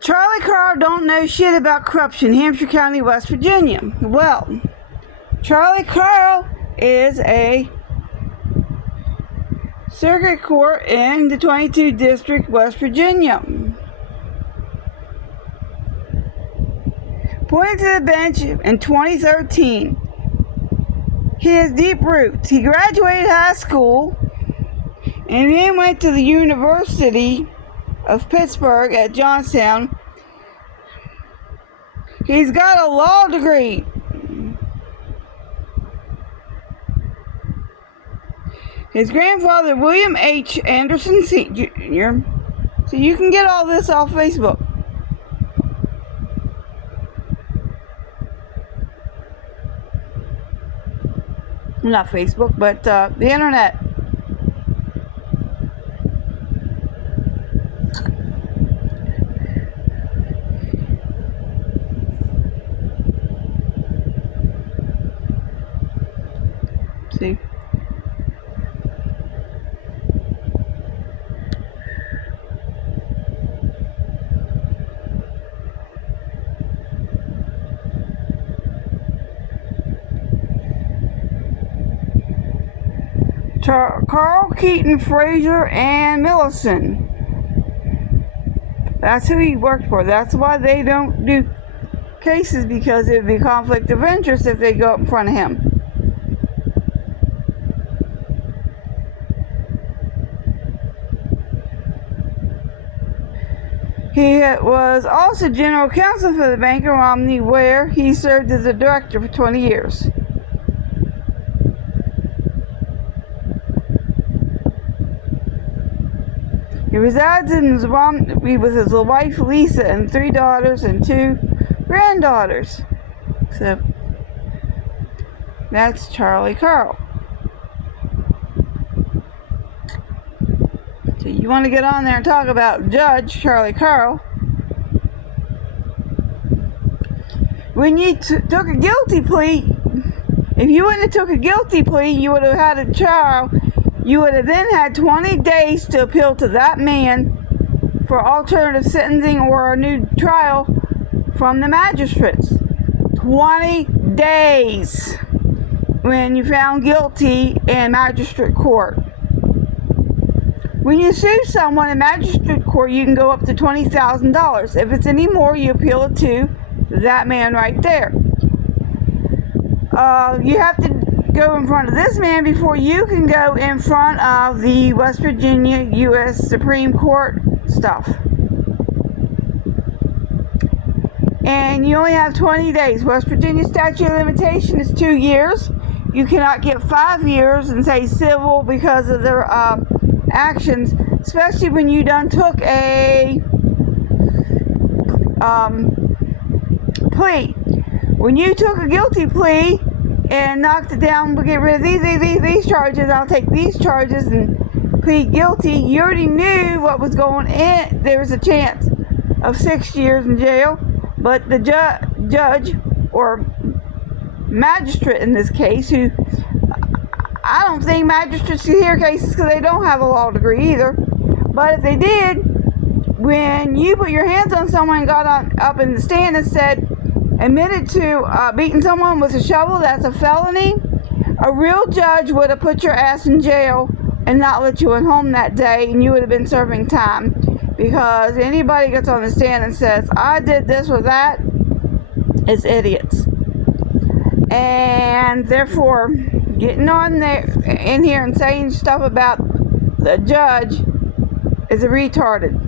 Charlie Carl don't know shit about corruption, Hampshire County, West Virginia. Well, Charlie Carl is a circuit court in the 22 District, West Virginia. Appointed to the bench in 2013. He has deep roots. He graduated high school and then went to the University of Pittsburgh at Johnstown. He's got a law degree. His grandfather, William H. Anderson Sr. So you can get all this off Facebook. Not Facebook, but the internet. See? Carl Keaton, Fraser, and Millison. That's who he worked for. That's why they don't do cases, because it would be a conflict of interest if they go up in front of him. He was also general counsel for the Bank of Romney, where he served as a director for 20 years. He resides in Romney with his wife Lisa and 3 daughters and 2 granddaughters. So that's Charlie Carl. So you want to get on there and talk about Judge Charlie Carl. When you took a guilty plea, if you wouldn't have took a guilty plea, you would have had a trial. You would have then had 20 days to appeal to that man for alternative sentencing or a new trial from the magistrates. 20 days when you found guilty in magistrate court. When you sue someone in magistrate court, you can go up to $20,000. If it's any more, you appeal it to that man right there. You have to go in front of this man before you can go in front of the West Virginia U.S. Supreme Court stuff. And you only have 20 days. West Virginia statute of limitation is 2 years. You cannot get 5 years and say civil because of their actions, especially when you done took a plea. When you took a guilty plea and knocked it down, we'll get rid of these charges, I'll take these charges and plead guilty, you already knew what was going in. There was a chance of 6 years in jail, but the judge or magistrate in this case, who I don't think magistrates can hear cases because they don't have a law degree either, but if they did, when you put your hands on someone and got up in the stand and said, admitted to beating someone with a shovel, that's a felony, a real judge would have put your ass in jail and not let you in home that day, and you would have been serving time. Because anybody gets on the stand and says, I did this or that, is idiots. And therefore, getting on there in here and saying stuff about the judge is retarded.